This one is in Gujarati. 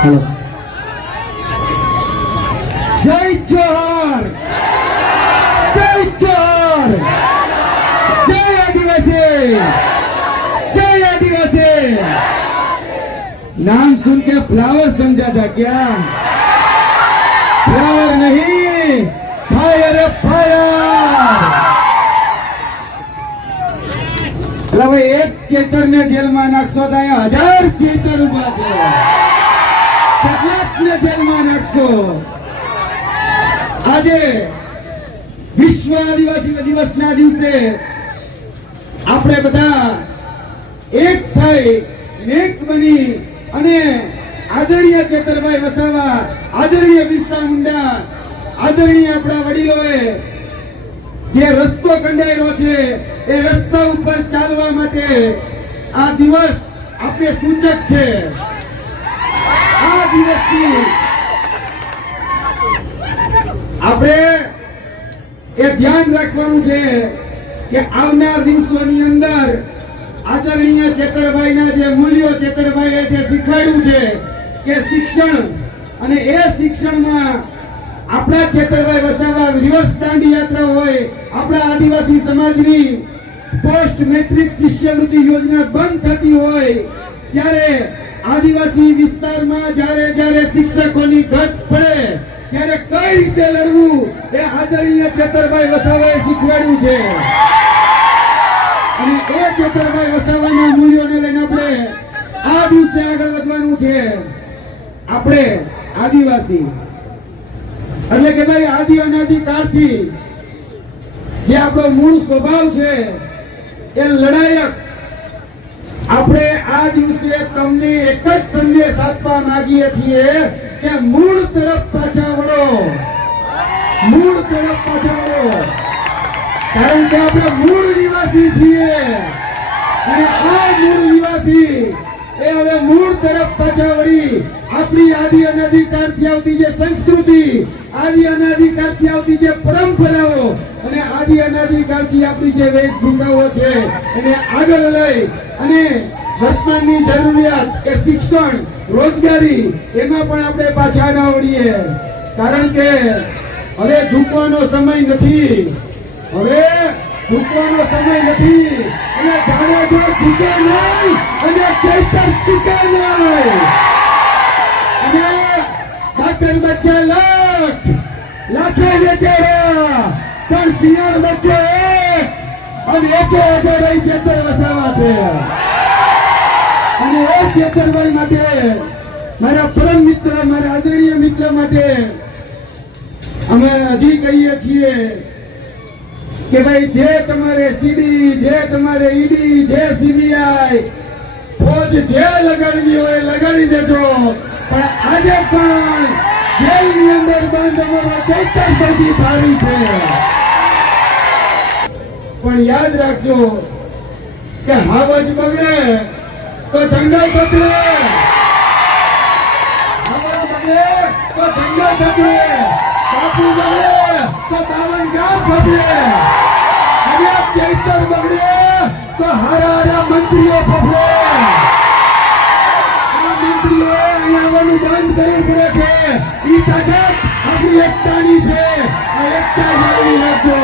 हेलो जय जोहर जय जोहर जय आदिवासी जय आदिवासी। नाम सुन के फ्लावर समझा था क्या? फ्लावर नहीं, फायर फायर। એટલે ભાઈ એક ચેતરને જેલમાં નાખશો તો અહીંયા 1000 ચેતર ઉભા છે. કેટલાકને જેલમાં નાખશો? આજે વિશ્વ આદિવાસી દિવસના દિવસે આપણે બધા એક થઈ એક બની અને આદરણીય ચેતરભાઈ વસાવા, આદરણીય બિરસા મુંડા, આદરણીય આપણા વડીલોએ જે રસ્તો કંડાયેલો છે એ રસ્તા ઉપર ચાલવા માટે આ દિવસ આપણે સૂચક છે. આ દિવસથી આપણે એ ધ્યાન રાખવાનું છે કે આવનાર દિવસોની અંદર આદરણીય ચેતરભાઈના જે મૂલ્યો ચેતરભાઈએ જે શીખવાડ્યું છે કે શિક્ષણ, અને એ શિક્ષણમાં આપણા ચેતરભાઈ વસાવા રિવર્સ દાંડી યાત્રા હોય, આપણા આદિવાસી સમાજની પોસ્ટ મેટ્રિક શિષ્યવૃત્તિ યોજના બંધ થતી હોય ત્યારે આદિવાસી વિસ્તારમાં જ્યારે શિક્ષકોની ઘટ પડે ત્યારે કઈ રીતે લડવું એ આદરણીય ચેતરભાઈ વસાવાએ શીખવાડ્યું છે. અને એ ચેતરભાઈ વસાવાના મૂલ્યોને લઈને આપણે આ દિવસે આગળ વધવાનું છે. આપણે આદિવાસી એટલે કે ભાઈ આદિ અનાદિ કાળથી જે આપણો મૂળ સ્વભાવ છે એ લડાયક. આપણે આ દિવસે તમને એક જ સંદેશ આપવા માંગીએ છીએ કે મૂળ તરફ પાછા વળો, મૂળ તરફ પાછા વળો. કારણ કે આપણે મૂળ નિવાસી છીએ અને આ મૂળ નિવાસી એ હવે મૂળ તરફ પાછા વળી આપણી આદિ અનાદિકાળથી આવતી જે સંસ્કૃતિ, આદિ અનાદિકાળથી આવતી જે પરંપરાઓ અને આદિ અનાદિકાળથી આપણી જે વેશભૂષાઓ છે એને આગળ લઈ અને વર્તમાનની જરૂરિયાત કે શિક્ષણ, રોજગારી એમાં પણ આપણે પાછા ના વળીએ. કારણ કે હવે ઝૂકવાનો સમય નથી, હવે ઝૂકવાનો સમય નથી. અને જાડેજો ઝૂકે નહીં અને ચૈતર ચૂકે નહીં. અને બાકર બચ્ચા લાખે બેચેરા પણ શિયાળ બચ્ચો એક અને એકે અજય ચેતર વસાવા છે. અને એ ચેતરભાઈ માટે, મારા પરમ મિત્ર, મારા આદરણીય મિત્ર માટે અમે હજી કહીએ છીએ કે ભાઈ જે તમારે સીડી, જે તમારે ઈડી, જે સીબીઆઈ ફોજ જે લગાડવી હોય લગાડી દેજો, પણ આજે પણ જેલની અંદર બંધ અમારો ચૈતર સૌથી ભારી છે. પણ યાદ રાખજો કે હાવજ બગડે તો જંગલ બગડે, હાવજ બગડે તો જંગલ બગડે, બાપુ બગડે તો 52 ગામ બગડે, અને ચૈતર બગડે તો હારા મંત્રીઓ બગડે. આ મંત્રીઓ અહીંયા આવવાનું બંધ કરવું પડે છે. ઈ તાકાત આપણી એકતાની છે. આ એકતા જાળવી રાખજો.